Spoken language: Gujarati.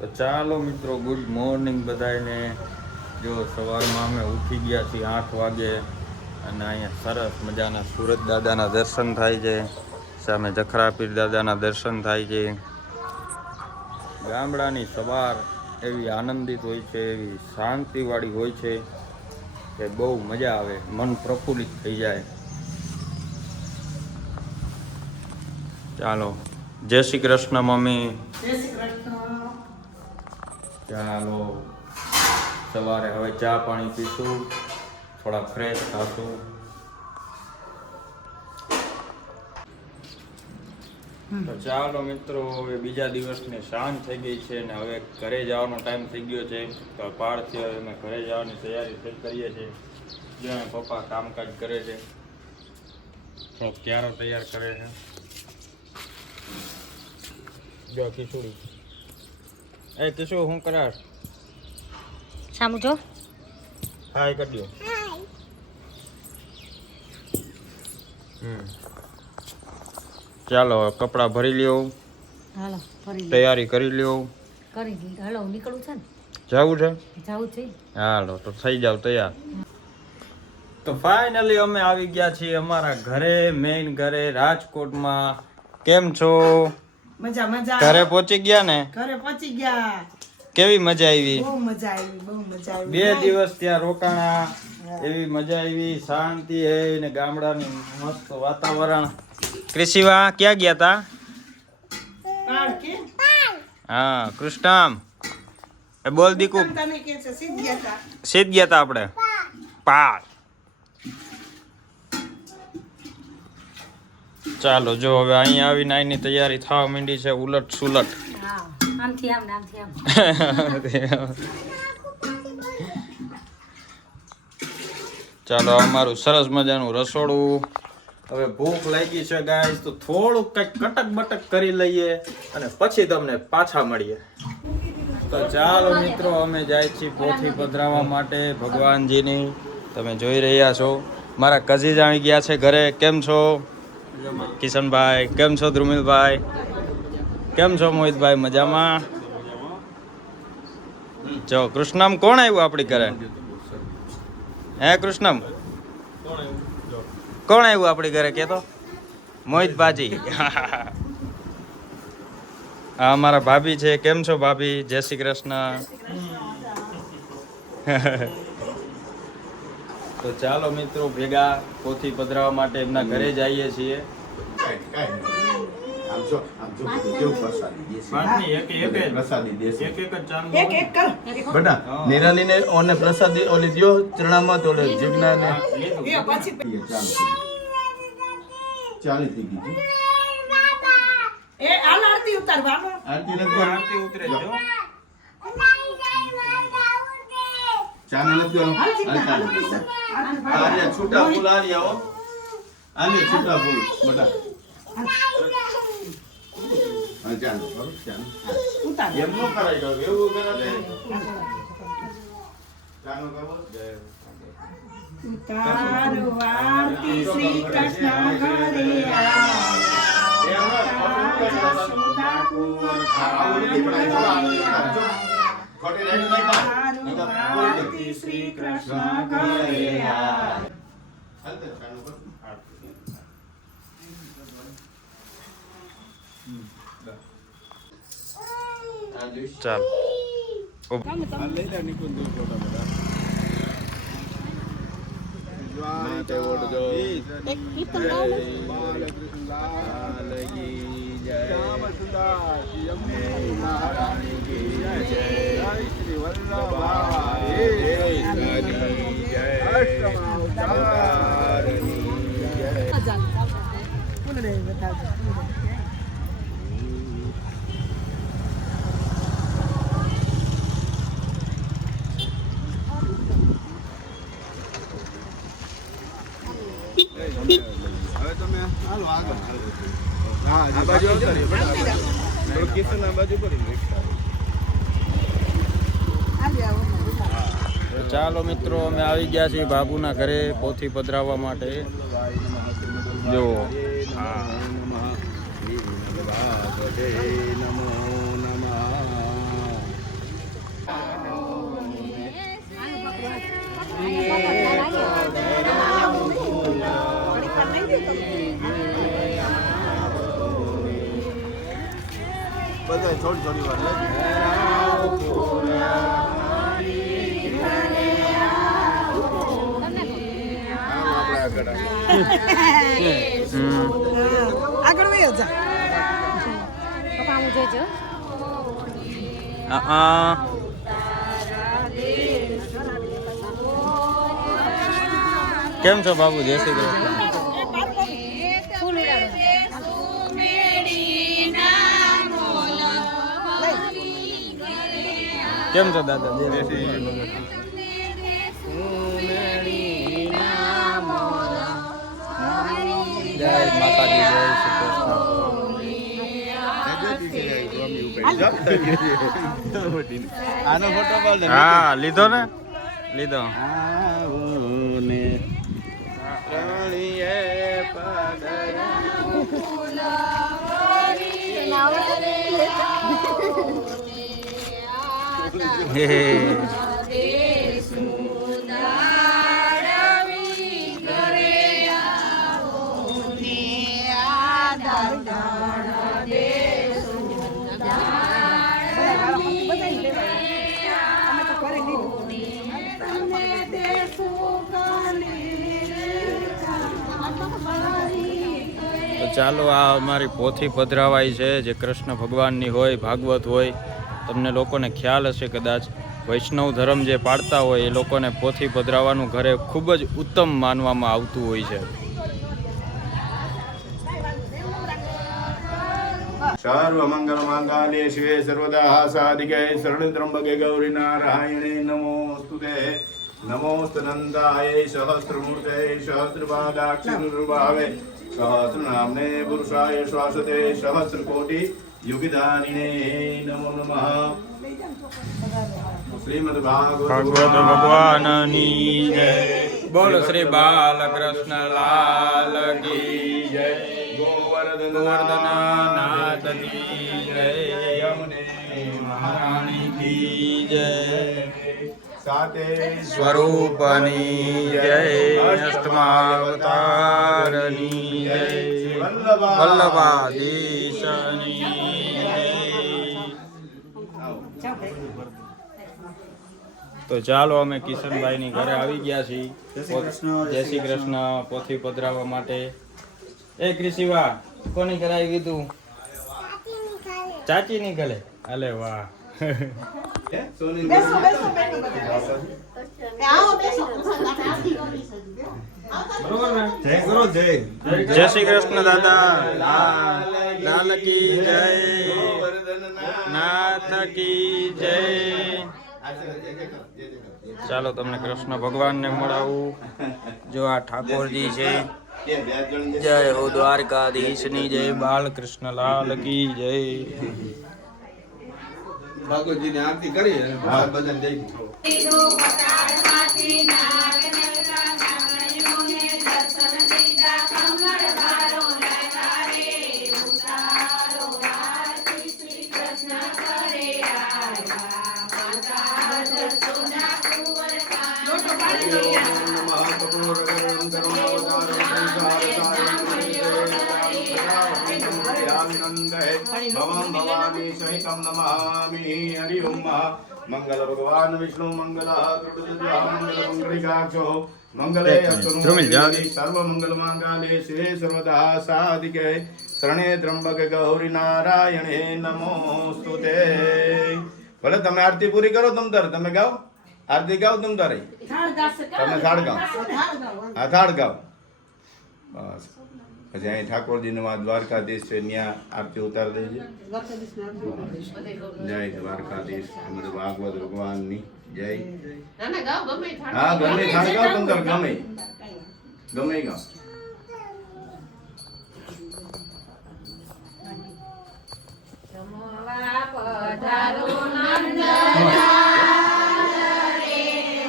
તો ચાલો મિત્રો, ગુડ મોર્નિંગ બધાને. જો સવારમાં અમે ઉઠી ગયા છીએ 8 વાગે અને અહીંયા સરસ મજાના સુરત દાદાના દર્શન થાય છે. સામે જખરાપીર દાદાના દર્શન થાય છે. ગામડાની સવાર એવી આનંદિત હોય છે, એવી શાંતિવાળી હોય છે કે બહુ મજા આવે, મન પ્રફુલ્લિત થઈ જાય. ચાલો, જય શ્રી કૃષ્ણ મમ્મી. જય શ્રી કૃષ્ણ. ચાલો, સવારે હવે ચા પાણી પીશું, થોડા ફ્રેશ થશું. તો ચાલો મિત્રો, હવે બીજા દિવસની સાંજ થઈ ગઈ છે ને હવે ઘરે જવાનો ટાઈમ થઈ ગયો છે. તો પારથી હવે અમે ઘરે જવાની તૈયારી કરીએ છીએ. જ્યાં પપ્પા કામકાજ કરે છે, થોડોક ક્યારો તૈયાર કરે છે. જો ખીચડી, એ કિશુ હું કરાશ? સામુ જો. હાય કરી દો. ચાલો, કપડાં ભરી લ્યો, હાલો ફરી તૈયારી કરી લ્યો. કરી દી. હાલો નીકળું છે ને, જવું છે? જાવું છે. હાલો તો થઈ જાવ તૈયાર. તો ફાઇનલી અમે આવી ગયા છીએ અમારા ઘરે, મેઇન ઘરે રાજકોટમાં. કેમ છો? મજા મજા. ઘરે પહોંચી ગયા ને? ઘરે પહોંચી ગયા. કેવી મજા આવી? બહુ મજા આવી, બહુ મજા આવી. 2 દિવસ ત્યાં રોકાણા, એવી મજા આવી, શાંતિ હે ને ગામડાની મસ્ત વાતાવરણ. ક્રિશિવા ક્યાં ગયા તા? પાળ કે હા, કૃષ્ણામ એ બોલ દીકુ. તને કે છે સીધ ગયા તા. સીધ ગયા તા આપણે પાળ. ચાલો, જો હવે અહીંયા આવીને આની તૈયારી થવા માંડી છે, ઉલટ સુલટ. હા, આમથી આમ ને આમથી આમ. ચાલો, અમારું સરસ મજાનું રસોડું. હવે ભૂખ લાગી છે ગાઈસ, તો થોડુંક કંઈક કટક બટક કરી લઈએ અને પછી તમને પાછા મળીએ. તો ચાલો મિત્રો, અમે જાય છીએ પોથી પધરાવવા માટે ભગવાનજીની. તમે જોઈ રહ્યા છો, મારા કઝિન આવી ગયા છે ઘરે. કેમ છો કિશનભાઈ? કેમ છો ધ્રુમિલભાઈ? કેમ છો મોહિતભાઈ? મજામાં? જો કૃષ્ણમ કોણ આવ્યું આપણી ઘરે? હે કૃષ્ણમ કોણ આવ્યું આપણી ઘરે? કે તો મોહિતભાજી. હા, અમારા ભાભી છે. કેમ છો ભાભી? જય શ્રી કૃષ્ણ. તો ચાલો મિત્રો, ભેગા પોથી પધરાવવા માટે એમના ઘરે જઈએ છીએ. નિરાલી ને ઓને પ્રસાદી ઓલી દ્યો ચરણામાં તો ઓલે જીજ્ઞા ને એ પછી 40 થઈ ગઈ છે. એ હાલ આરતી ઉતારવાનો. આરતી નથી આરતી ઉતરે જો. ચાના નથી આવો. આર્યા છૂટા ફૂલ આર્યા હો. આને છૂટા ફૂલ બટા. હા ચાલો બરોબર ચાલો. ઉતાર. એમ નો કરાય તો એવું કરે ચાલો કરો જય ઉતારો આરતી શ્રી કૃષ્ણ ઘરે આરતી શ્રી કૃષ્ણ ઘરે ચાલો. હવે તમે હાલો આગળ હા આ બાજુ આવતા રહ્યો બરાબર લોકેશન આ બાજુ પડી ચાલો મિત્રો, અમે આવી ગયા છીએ બાબુના ઘરે પોથી પધરાવવા માટે. જો નમો નમઃ બધા થોડી વાર આગળ વયો જા પપ્પા હું જોઈજો કેમ છો બાબુ? જય શ્રી કૃષ્ણ. ફૂલ ઉડાડો કેમ છો દાદા? જય શ્રી જય માતાજી, જય શ્રી કૃષ્ણ. આનો ફોટો પાડ દે. હા, લીધો ને? લીધો. હે હે. તો ચાલો, આ અમારી પોથી પધરાવાઈ છે જે કૃષ્ણ ભગવાનની હોય, ભાગવત હોય. તમને લોકોને ખ્યાલ હશે કદાચ, વૈષ્ણવ ધર્મ જે પાળતા હોય એ લોકોને પોથી પધરાવાનું ઘરે ખૂબ જ ઉત્તમ માનવામાં આવતું હોય છે. સર્વ મંગલ માંગલ્યે શિવે સર્વદા સાધિકે શરણે ત્રંબકે ગૌરી નારાયણે નમોસ્તુતે. નમોસ્તનંદાય સહસ્રમૂર્તે સહસ્રપાદાક્ષિભાવે સહસ્રનામને પુરુષાય શ્વાસતે સહસ્રકોટિ યુગદાનિને નમો નમઃ. શ્રીમદ ભાગવત ભગવાનની જય. બોલો શ્રી બાલકૃષ્ણ લાલ કી જય. ગોવર્ધન નાથ કી જય. યમુને મહારાણી કી જય. સાતે સ્વરૂપની જય. અષ્ટમાવતારની જય. વલ્લભાધીશની જય. તો ચાલો, અમે કિશનભાઈની ઘરે આવી ગયા છીએ. જય શ્રી કૃષ્ણ. પોથી પધરાવવા માટે. એ ક્રિશિવા, કોની ઘરે આવી કીધું? ચાચી ની ઘરે. અલે વાહ. બેસો બેસો આવો બેસો જય ગુરુ જય. જય શ્રી કૃષ્ણ દાદા. લાલ કી જય. નાથ કી જય. ચાલો, તમને કૃષ્ણ ભગવાનને મળાવું. જો આ ઠાકોરજી છે. જય હો દ્વારકાધીશની જય. બાલકૃષ્ણ લાલ કી જય. ભાગવતજીની આરતી કરી અને ભજન દઈ ભવમ ભવાની સહિતમ નમામિ. હરિ ઓમ. મંગલ ભગવાન વિષ્ણુ મંગલ મંગલ મંગલિકાક્ષો મંગલે સર્વ મંગલ માંગલ્યે શિવે સર્વદા સાધિકે શરણે ત્રંબકે ગૌરી નારાયણે નમોસ્તુતે. ભલે તમે આરતી પૂરી કરો તમ તારે. તમે ગાઓ આરતી, ગાઓ તમ તારે. તમે થાળ ગાઓ. હા, થાળ ગાઓ. બસ. પછી અહીં ઠાકોરજીને દ્વારકાધીશ છે, ત્યાં આરતી ઉતારી દેજે. જય દ્વારકાધીશ. અમે ભાગવત ભગવાનની જય. હા, ગમે થાળ ગાઓ તમ તારે. ગમે ગાઓ. પધારો નંદન